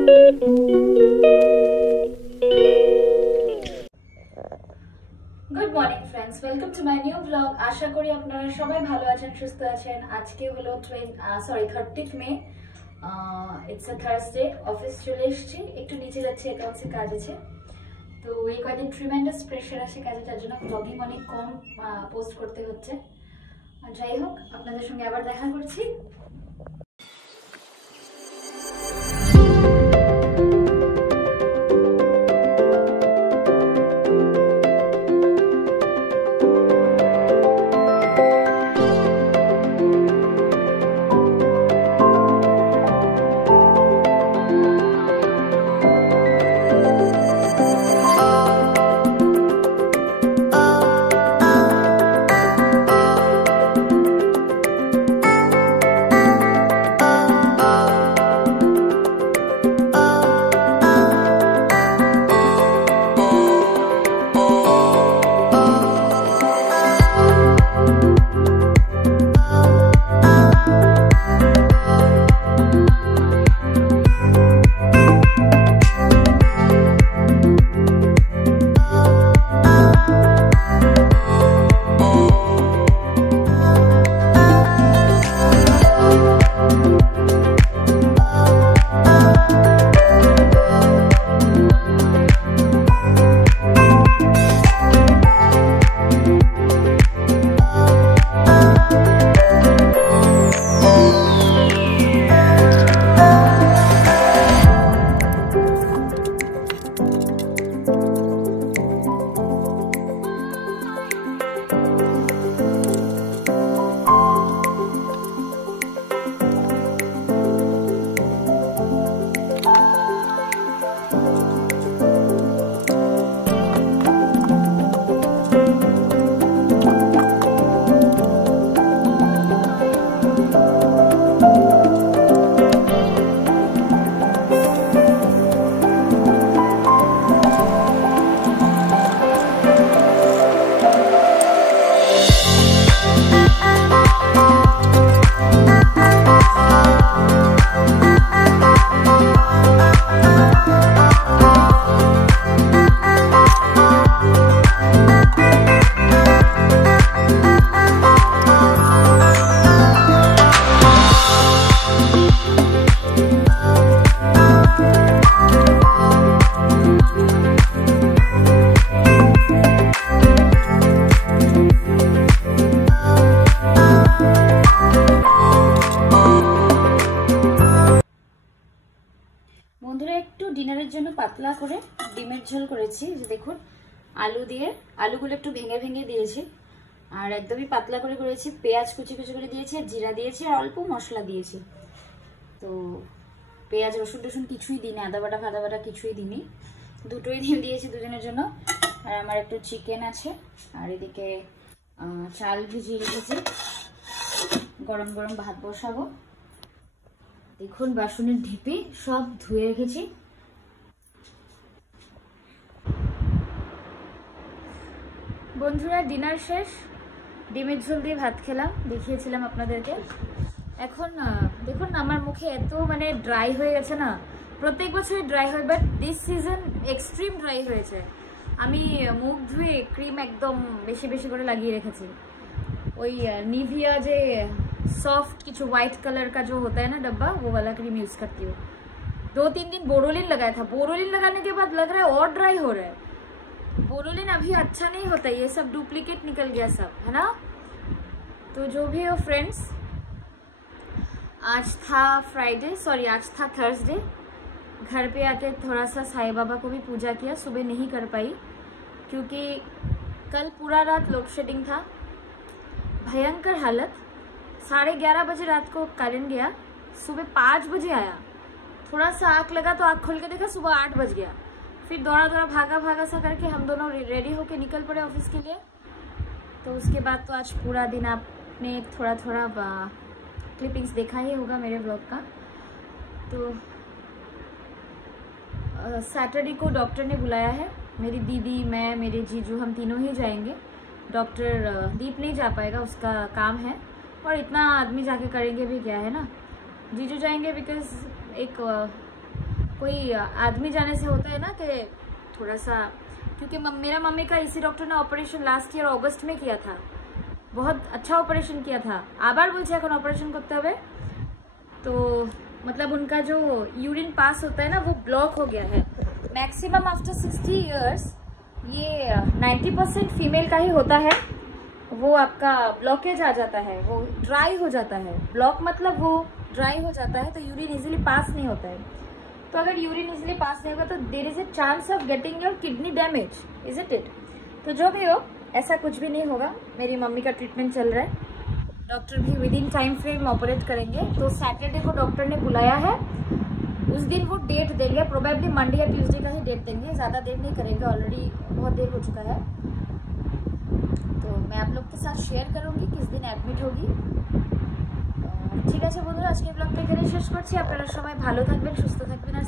Good morning friends, welcome to my new blog. আশা করি আপনারা সবাই ভালো আছেন, সুস্থ আছেন। আজকে হলো 30th May, it's a Thursday. Office চলে এসেছি, একটু নিচে যাচ্ছি, অ্যাকাউন্টসে কাজ আছে। তো এই কয়েকদিন ট্রিমেন্ডাস প্রেশার আসে কাজে, তার জন্য ব্লগিং অনেক কম পোস্ট করতে হচ্ছে। যাই হোক, আপনাদের সঙ্গে আবার দেখা করছি। বন্ধুরা, একটু ডিনারের জন্য পাতলা করে ডিমের ঝোল করেছি। যে দেখুন, আলু দিয়ে, আলুগুলো একটু ভেঙে ভেঙে দিয়েছি, আর একদমই পাতলা করে করেছি। পেঁয়াজ কুচি কুচি করে দিয়েছি, আর জিরা দিয়েছি, আর অল্প মশলা দিয়েছি। তো পেঁয়াজ রসুন টসুন কিছুই দিইনি, আদা বাটা ফাদা বাটা কিছুই দিইনি, দুটোই দিয়েছি দুজনের জন্য। আর আমার একটু চিকেন আছে, আর এদিকে চাল ভিজিয়ে রেখেছি, গরম গরম ভাত বসাবো। দেখুন, বাসনের ঢিপি সব ধুয়ে রেখেছি। বন্ধুরা, ডিনার শেষ, ডিমের ঝোল দিয়ে ভাত খেলাম, দেখিয়েছিলাম আপনাদেরকে। এখন দেখুন আমার মুখে এত ড্রাই হয়ে গেছে না, প্রত্যেক বছরই ড্রাই হয়, but this season extreme dry হয়েছে। আমি মুখ ধুয়ে ক্রিম একদম বেশি বেশি করে লাগিয়ে রেখেছি। ওই निविया जे सॉफ्ट किचु व्हाइट कलर का जो होता है ना डब्बा, वो वाला क्रीम यूज करती हूँ। 2-3 दिन बोरोलिन लगाया था, बोरोलिन लगाने के बाद लग रहा है और ड्राई हो रहा है। बोरोलिन अभी अच्छा नहीं होता, ये सब डुप्लीकेट निकल गया सब, है ना। तो जो भी हो फ्रेंड्स, आज था फ्राइडे, सॉरी आज था थर्सडे। घर पे आके थोड़ा सा साईं बाबा को भी पूजा किया। सुबह नहीं कर पाई क्योंकि कल पूरा रात लोड शेडिंग था, भयंकर हालत। 11:30 बजे रात को करंट गया, सुबह 5 बजे आया। थोड़ा सा आँख लगा तो आँख खोल के देखा सुबह 8 बज गया। फिर दौड़ा दौड़ा भागा भागा सा करके हम दोनों रेडी होके निकल पड़े ऑफिस के लिए। तो उसके बाद तो आज पूरा दिन आपने थोड़ा थोड़ा क्लिपिंग्स देखा ही होगा मेरे ब्लॉग का। तो सैटरडे को डॉक्टर ने बुलाया है, मेरी दीदी, मैं, मेरे जीजू, हम तीनों ही जाएंगे। डॉक्टर दीप नहीं जा पाएगा, उसका काम है, और इतना आदमी जाके करेंगे भी क्या, है ना। जीजू जाएंगे बिकॉज एक कोई आदमी जाने से होता है ना कि थोड़ा सा, क्योंकि मेरा मम्मी का इसी डॉक्टर ने ऑपरेशन लास्ट ईयर अगस्त में किया था, बहुत अच्छा ऑपरेशन किया था। आबार बोलছে এখন ऑपरेशन करते हुए, तो मतलब उनका जो यूरिन पास होता है ना वो ब्लॉक हो गया है। मैक्सिमम आफ्टर 60 इयर्स ये 90% फीमेल का ही होता है, वो आपका ब्लॉकेज आ जाता है, वो ड्राई हो जाता है। ब्लॉक मतलब वो ड्राई हो जाता है, तो यूरिन इजीली पास नहीं होता है। तो अगर यूरिन इजीली पास नहीं होगा तो there is a chance of getting your kidney damage, is it it. तो जो भी हो, ऐसा कुछ भी नहीं होगा। मेरी मम्मी का ट्रीटमेंट चल रहा है, डॉक्टर भी with in time frame operate करेंगे। तो सैटरडे को डॉक्टर ने बुलाया है, उस दिन वो डेट देंगे, प्रोबेबली मंडे या ट्यूसडे का ही डेट देंगे, ज़्यादा देर नहीं करेंगे, ऑलरेडी बहुत देर हो चुका है। तो मैं आप लोग के साथ शेयर करूँगी किस दिन एडमिट होगी। ঠিক আছে বন্ধুরা, আজকে ব্লগটা এখানে শেষ করছি। আপনারা সবাই ভালো থাকবেন, সুস্থ থাকবেন আর